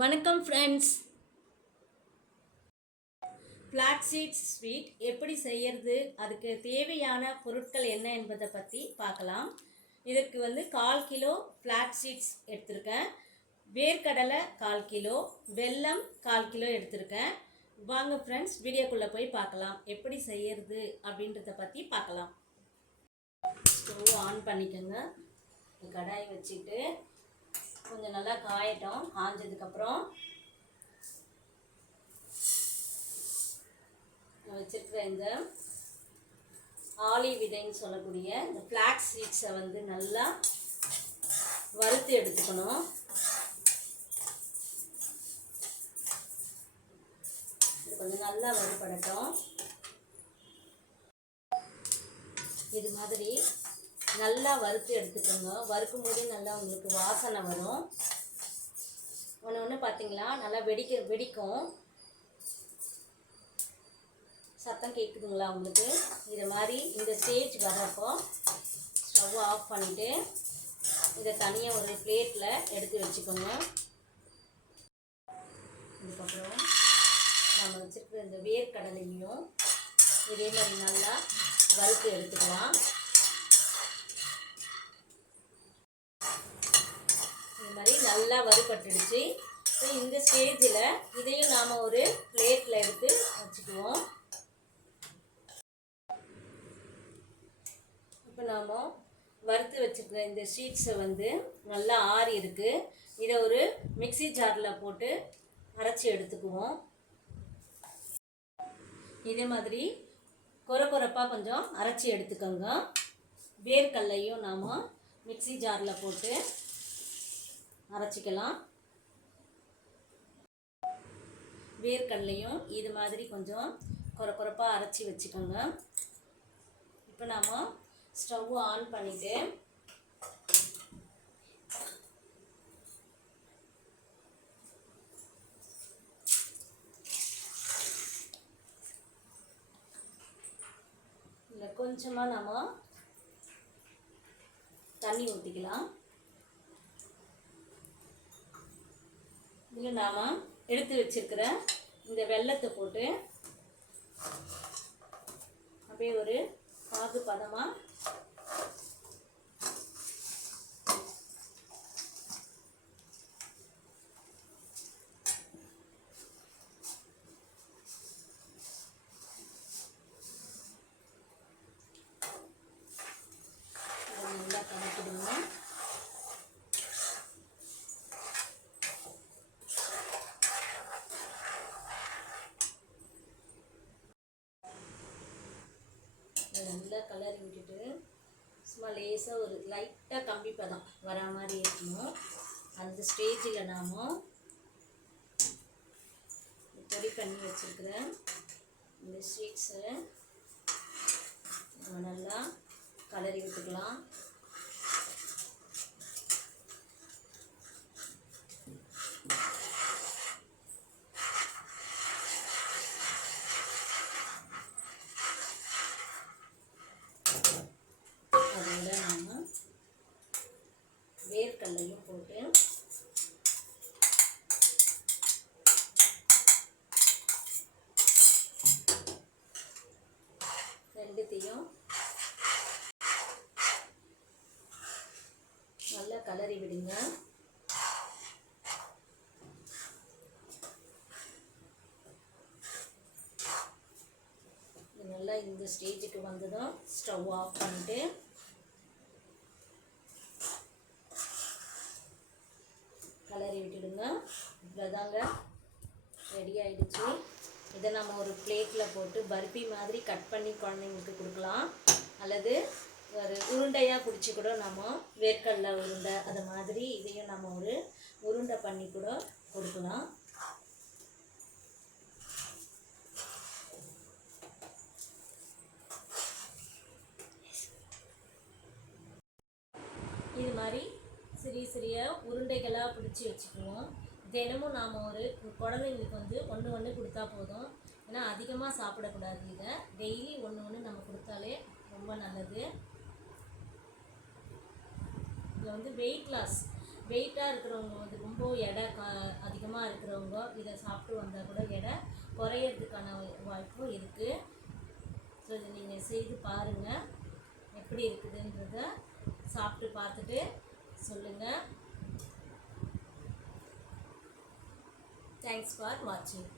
வணக்கம் friends. Flax seeds sweet எப்படி செய்யறது, அதுக்கு தேவையான பொருட்கள் என்ன என்பதை பற்றி பார்க்கலாம். இதற்கு 1/4 கிலோ ஃப்ளாக்ஸ் சீட்ஸ் எடுத்திருக்கேன். வேர்க்கடலை 1/4 கிலோ, வெல்லம் 1/4 கிலோ எடுத்திருக்கேன். வாங்க ஃப்ரெண்ட்ஸ், வீடியோக்குள்ளே போய் பார்க்கலாம். எப்படி செய்யறது அப்படின்றத பற்றி பார்க்கலாம். ஸ்டவ் ஆன் பண்ணிக்கோங்க. கடாய் வச்சுட்டு கொஞ்சம் நல்லா காயட்டும். காஞ்சதுக்கப்புறம் வச்சுருக்கிற இந்த ஆலிவ் விதைன்னு சொல்லக்கூடிய இந்த ஃப்ளாக்ஸ் சீட்ஸை நல்லா வறுத்து எடுத்துக்கணும். இது கொஞ்சம் நல்லா வறுபடட்டும். இது மாதிரி நல்லா வறுத்து எடுத்துக்கோங்க. வறுக்கும் போதே நல்லா உங்களுக்கு வாசனை வரும். ஒன்று பார்த்தீங்களா, நல்லா வெடிக்கும். சத்தம் கேட்குதுங்களா உங்களுக்கு? இது மாதிரி இந்த ஸ்டேஜ் வர்றப்போ ஸ்டவ் ஆஃப் பண்ணிவிட்டு இதை தனியாக ஒரு பிளேட்டில் எடுத்து வச்சுக்கோங்க. இதுக்கப்புறம் நம்ம வச்சுருக்கிற இந்த வேர்க்கடலையும் இதே மாதிரி நல்லா வறுத்து எடுத்துக்கலாம். இது மாதிரி நல்லா வறுபட்டுடுச்சு. ஸோ இந்த ஸ்டேஜில் இதையும் நாம் ஒரு பிளேட்டில் எடுத்து வச்சுக்குவோம். இப்போ நாம் வறுத்து வச்சுருக்கிற இந்த ஷீட்ஸை நல்லா ஆறி இருக்குது. இதை ஒரு மிக்ஸி ஜாரில் போட்டு அரைச்சி எடுத்துக்குவோம். இதே மாதிரி கொரப்பாக கொஞ்சம் அரைச்சி எடுத்துக்கோங்க. வேர்க்கடலையும் நாம் மிக்ஸி ஜாரில் போட்டு அரைச்சிக்கலாம். வேர்க்கடலையும் இது மாதிரி கொஞ்சம் கொரப்பாக அரைச்சி வச்சுக்கோங்க. இப்போ நாம் ஸ்டவ் ஆன் பண்ணிவிட்டு இதில் கொஞ்சமாக நாம் தண்ணி ஊற்றிக்கலாம். இதில் நாம் எடுத்து வச்சிருக்கிற இந்த வெல்லத்தை போட்டு அப்படியே ஒரு பாகு பதமாக நல்லா கலக்கிடுங்க. நல்லா கலரி விட்டுட்டு சும்மா லேசாக ஒரு லைட்டாக கம்பி பதம் வரா மாதிரி இருக்கணும். அந்த ஸ்டேஜில் நாம் பொடி பண்ணி வச்சுருக்கிற இந்த ஸ்வீட்ஸை நம்ம நல்லா கலரி விட்டுக்கலாம். அதோட நம்ம வேர்க்கடலையும் போட்டு ரெண்டுத்தையும் நல்லா கலரி விடுங்க. நல்லா இந்த ஸ்டேஜுக்கு வந்ததும் ஸ்டவ் ஆஃப் பண்ணிட்டு கலரி விட்டுடுங்க. இவ்வளோதாங்க, ரெடி ஆகிடுச்சு. இதை நம்ம ஒரு பிளேட்டில் போட்டு பர்பி மாதிரி கட் பண்ணி குழந்தைங்களுக்கு கொடுக்கலாம். அல்லது ஒரு உருண்டையாக பிடிச்சி கூட நம்ம வேர்க்கடலை உருண்டை அது மாதிரி இதையும் நம்ம ஒரு உருண்டை பண்ணி கூட கொடுக்கலாம். இது மாதிரி சிறிய உருண்டைகளாக பிடிச்சி வச்சுக்குவோம். தினமும் நாம் ஒரு குழந்தைங்களுக்கு ஒன்று கொடுத்தா போதும். ஏன்னா அதிகமாக சாப்பிடக்கூடாது. இதை டெய்லி ஒன்று நம்ம கொடுத்தாலே ரொம்ப நல்லது. இதில் வெயிட் லாஸ் வெயிட்டாக இருக்கிறவங்க வந்து ரொம்ப எடை அதிகமாக இருக்கிறவங்க இதை சாப்பிட்டு வந்தால் கூட எடை குறையிறதுக்கான வாய்ப்பும் இருக்குது. ஸோ இதை நீங்கள் செய்து பாருங்கள், எப்படி இருக்குதுன்றத சாப்பிட்டு பார்த்துட்டு சொல்லுங்கள். தேங்க்ஸ் ஃபார் வாட்சிங்.